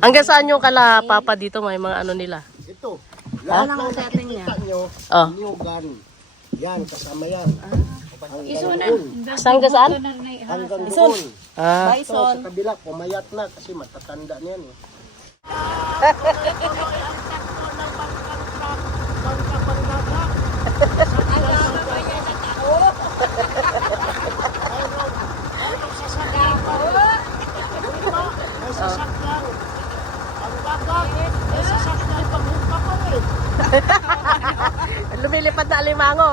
Hanggang saan yung kala papa dito? May mga ano nila? Ito. Lahat ng nakikita nyo, Oh. niyugan. Yan, kasama yan. Iso na. Hanggang saan? Hanggang doon. Ah. Ito, sa kabila, pumayat na kasi matatanda niyan eh. Lumilipad na alimango.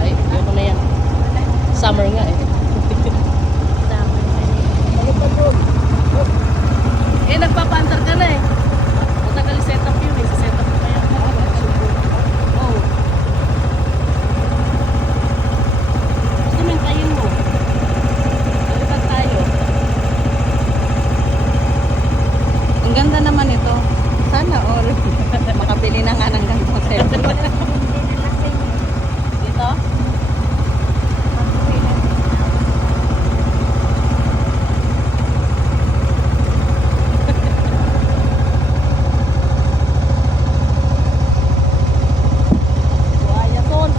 Ay, ayoko na yan. Summer nga eh. Eh, nagpapantar ka na eh. Matagal set up yun eh. Set up pa yan. Oh. Gusto mo yung tayin mo. Balikan tayo. Ang ganda naman ito. Sana all. Makabili na nga ng ganito. Dito? Buhaya son.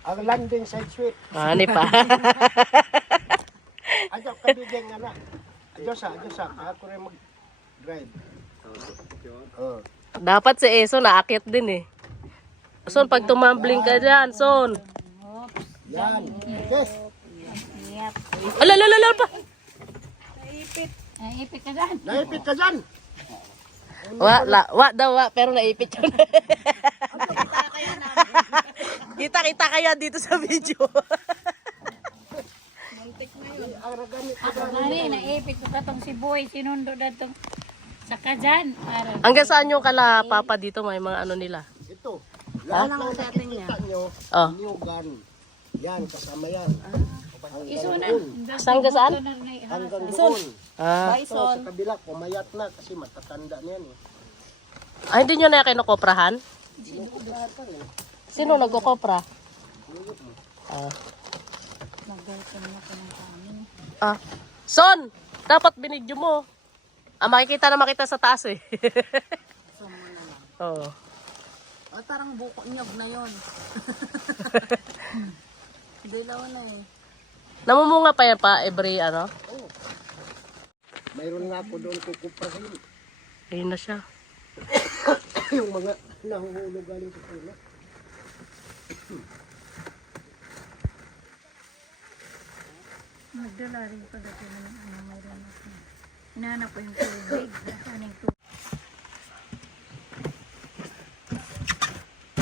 Ang landing side sweep. Ani pa. Adyo, kabigyan nga na. Adyo sa. Ako rin mag-drive. Oh. Dapat si Eso naakyat din eh. Son, pag tumambling ka dyan, Son. Yan. Yes. Alalala pa. Naipit ka dyan. Naipit ka dyan. Wa daw, pero naipit yun. Kita kayo dito sa video. Nani, naipit ko katong si Boy. Sinundo na itong saka dyan. Hanggang saan yung kala papa dito? May mga ano nila? Ito. Lahat ng nakikita nyo, Oh. niyugan. Yan, kasama yan. Iso na. Hanggang saan? Hanggang doon. Ah. Ito, sa kabila, pumayat na kasi matatanda niyan eh. Ay, hindi nyo na kinukoprahan? Sino nagkukopra? Ah. Ah. Son! Dapat binidyo mo. Makikita na makita sa taas eh. Oo. Oh, parang buko nyog na yun. Dilaw na eh. Namumunga pa yan pa every ano? Mayroon nga ako doon kukuprahin. Ayun na siya. Yung mga nahuhulog galing sa puno. Magdala rin pala ito ng mayroon ako. Hinahanap ko yung tubig. Nasaan yung tubig?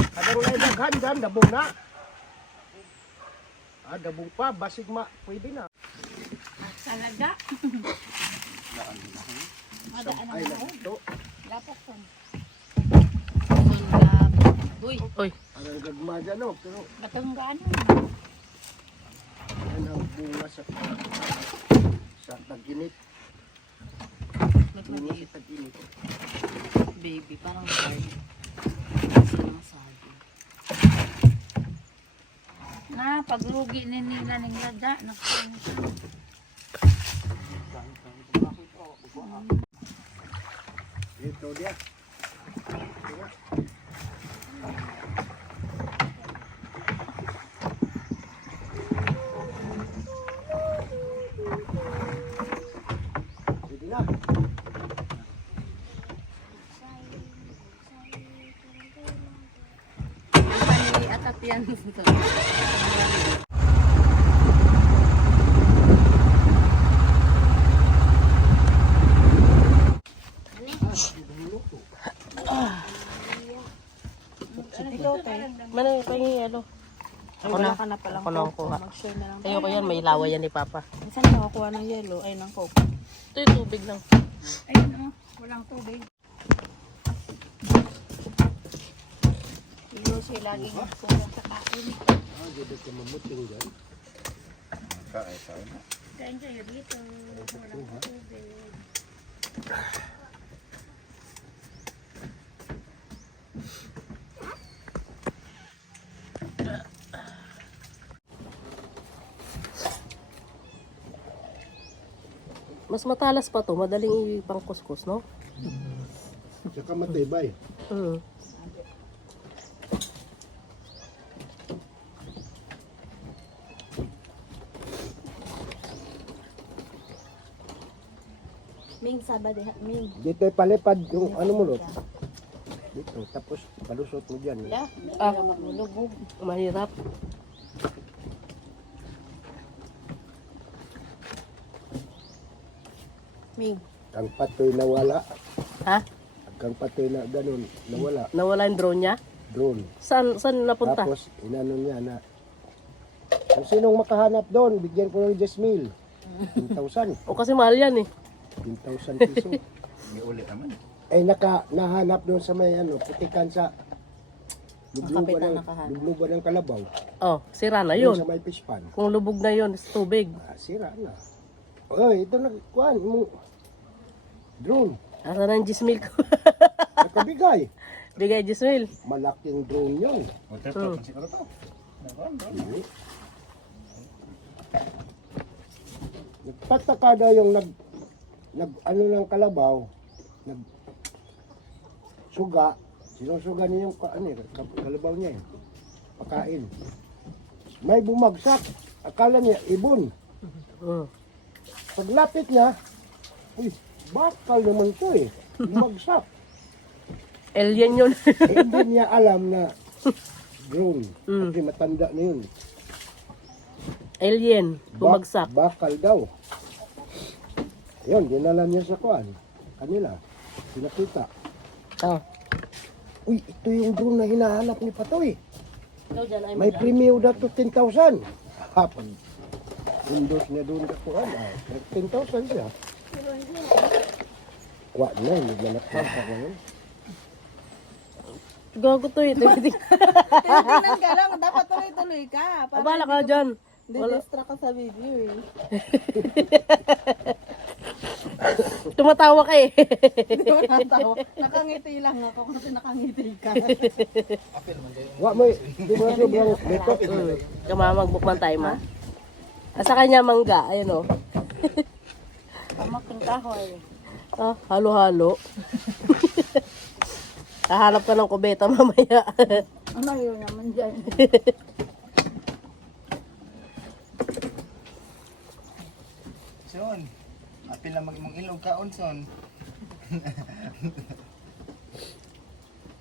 Kadaro na ilaghan dyan, dabong na. Dabong pa, basig pwede na. Talaga? Madaan Ay, na ako. ito. Lapak ko. Uy. Parang gagma dyan, no? Pero Batang gaano? yan ang bunga sa tag-init. Bunga sa tag-init. Baby, parang hard. Na, paglugi ni nila ng lada. Ito dia. Sige na. Atap yan. ka na palang Ako na ang kuha. Mag-share na lang. Ayoko yan, may lawa yan ni Papa. Saan makakuha ng yellow? Ay, ng coke. Ito yung tubig lang. Ayun oh, walang tubig. Hindi siya laging kulang sa kain. Dito ka mamuting dyan. Kain kayo dito. Walang tubig. Mas matalas pa to, madaling ipangkuskus, no? Tsaka matibay. Hmm. Ming, sabado ha. Ming. Dito palipad yung ano mo lot. Dito, tapos palusot mo dyan. Yeah, Ah. maglulubog. Mahirap. Ming. Ang patoy nawala. Ha? Ang patoy na ganun, nawala. Nawala yung drone niya? Drone. Saan napunta? Tapos, inano niya na, kung sinong makahanap doon, bigyan ko ng 10,000. 10,000. O kasi mahal yan eh. 10,000 piso. Eh, nahanap doon sa may ano, putikan sa Kapitan nakahanap. lubluban ng kalabaw. Oh, sira na Doon yun. sa may fish pan. Kung lubog na yun, sa tubig. Sira na. Oy, ito nagkuhan mo. Drone. Asa na yung gismil ko? Nakabigay. Bigay gismil. Malaking drone yun. Hmm. Nagtataka daw yung nag ano ng kalabaw, nag suga, sinusuga niya yung kalabaw niya eh. Pakain. May bumagsak. Akala niya ibon. Hmm. Paglapit niya, uy, bakal naman to eh. Bumagsak. Alien yun. Eh, hindi niya alam na drone. Mm. Kasi matanda na yun. Alien. Bumagsak. Bakal daw. Yun, dinala niya sa kuan. Kanila. Pinakita. Oh. Uy, ito yung drone na hinahanap ni Patoy. Ikaw dyan ay May premium daw to 10,000. Hapon. Indos niya doon sa kuan. 10,000 siya. Kuha na, hindi na nakita ngayon. Gago to eh. Tingnan ka lang, dapat tuloy-tuloy ka. Para Abala ka dyan. di-distract ka sa video eh. Tumatawa ka eh. Hindi mo natawa. Nakangiti lang ako kasi nakangiti ka. Wa mo, di ba sobrang makeup? Kamamagbukman tayo ma. Sa kanya mangga. Ayun o. Pamaking kahoy. Ah, halo-halo. Hahanap ka ng kubeta mamaya. Ano yun naman dyan? Son, apil na mong ilog kaon son.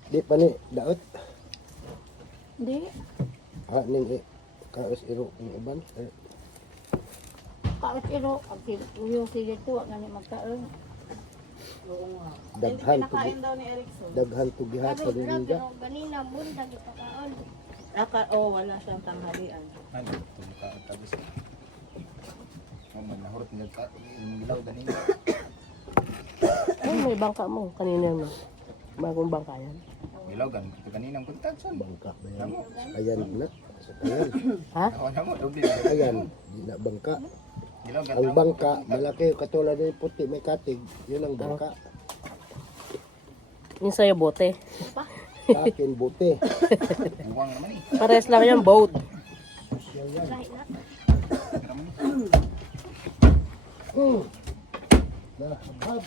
Di pa ni, daot. Hindi. Ha, ning kaos iro ng iban. Kahit ilo, yung sige to, nga ni magkaroon. Daghan to, daw ni Erickson. daghan to gihapon ninja. Ganina mo, dagi pa kaon. Wala siyang tanghalian. Ano, tumakaon tapos. Man nahurot niya ka yung ilaw ganina. Ay, may bangka mo. Kanina no. Bagong bangka yan. Ilaw gan ito kaninang kuntag son. Bangka ba yan? Ayan na. Sa kayan. Ha? Ako na mo doble na. Ayan, di na bangka. Ilaw gan. Ang bangka, malaki, katulad ng puti, may katig. Yun ang bangka. Yung sa'yo bote. Sa akin, buti. Buwang naman eh. Pares lang yan, boat. Lahab.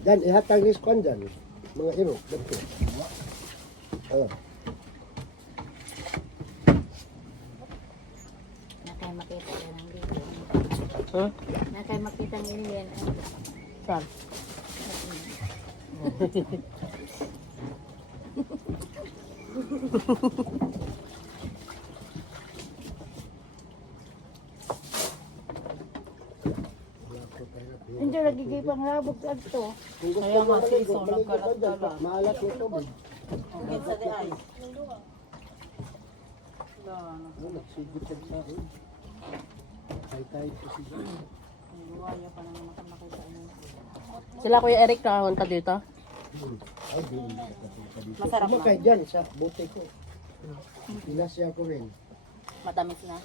Dan, ihatag ni Skon dyan. Mga iro, dito. Nakay makita yan ang video. Huh? Nakay makita ng alien. Saan? Hindi lagi kayo pang labog ka ito. Kung gusto Kaya mo nga, maligo, siso, maligo ka dyan. nagkalat-kalat. Maalat na tubig. Sa di ay. Ano, nagsigit ka sa akin. Tay-tay po siya. Buwaya pa naman ako makita mo. Sila Kuya Eric nakakunta dito. Ay, di hindi ka dito. Masarap na. Sumakay dyan sa bote ko. Pinasya ko rin. Matamis na.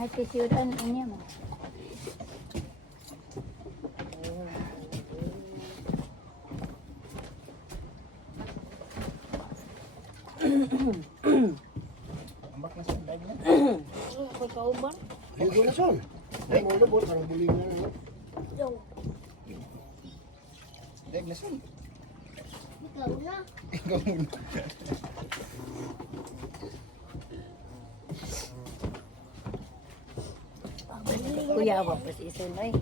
May tisyutan niya mo. Ambak na sa dive na. Ako kauban. Ligo na son. Ay, mo lubot. Parang buling na no? Yung. Dive na son. Ikaw na. Ikaw muna. Kuya, awa pa si Isunoy.